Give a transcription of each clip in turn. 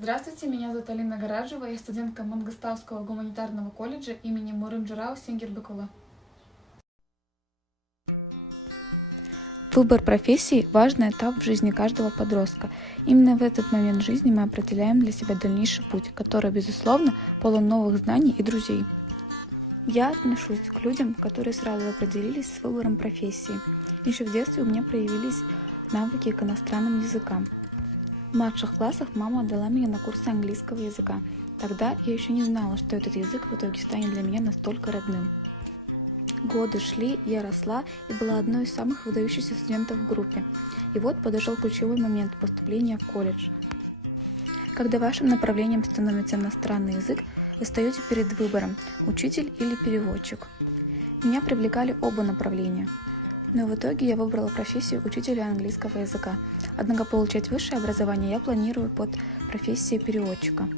Здравствуйте, меня зовут Алина Гаражева, я студентка Мангостауского гуманитарного колледжа имени Мурын-Журау Сенгирбекула. Выбор профессии – важный этап в жизни каждого подростка. Именно в этот момент жизни мы определяем для себя дальнейший путь, который, безусловно, полон новых знаний и друзей. Я отношусь к людям, которые сразу определились с выбором профессии. Еще в детстве у меня проявились навыки к иностранным языкам. В младших классах мама отдала меня на курсы английского языка. Тогда я еще не знала, что этот язык в итоге станет для меня настолько родным. Годы шли, я росла и была одной из самых выдающихся студентов в группе. И вот подошел ключевой момент поступления в колледж. Когда вашим направлением становится иностранный язык, вы встаете перед выбором – учитель или переводчик. Меня привлекали оба направления. Но в итоге я выбрала профессию учителя английского языка. Однако получать высшее образование я планирую под профессией переводчика.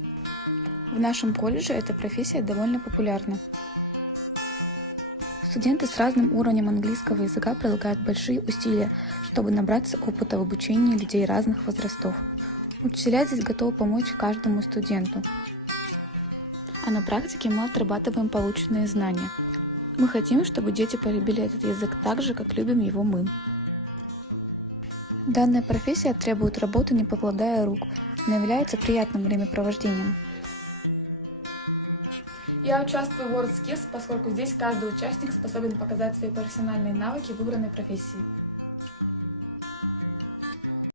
В нашем колледже эта профессия довольно популярна. Студенты с разным уровнем английского языка прилагают большие усилия, чтобы набраться опыта в обучении людей разных возрастов. Учителя здесь готовы помочь каждому студенту. А на практике мы отрабатываем полученные знания. Мы хотим, чтобы дети полюбили этот язык так же, как любим его мы. Данная профессия требует работы, не покладая рук, но является приятным времяпровождением. Я участвую в WorldSkills, поскольку здесь каждый участник способен показать свои профессиональные навыки в выбранной профессии.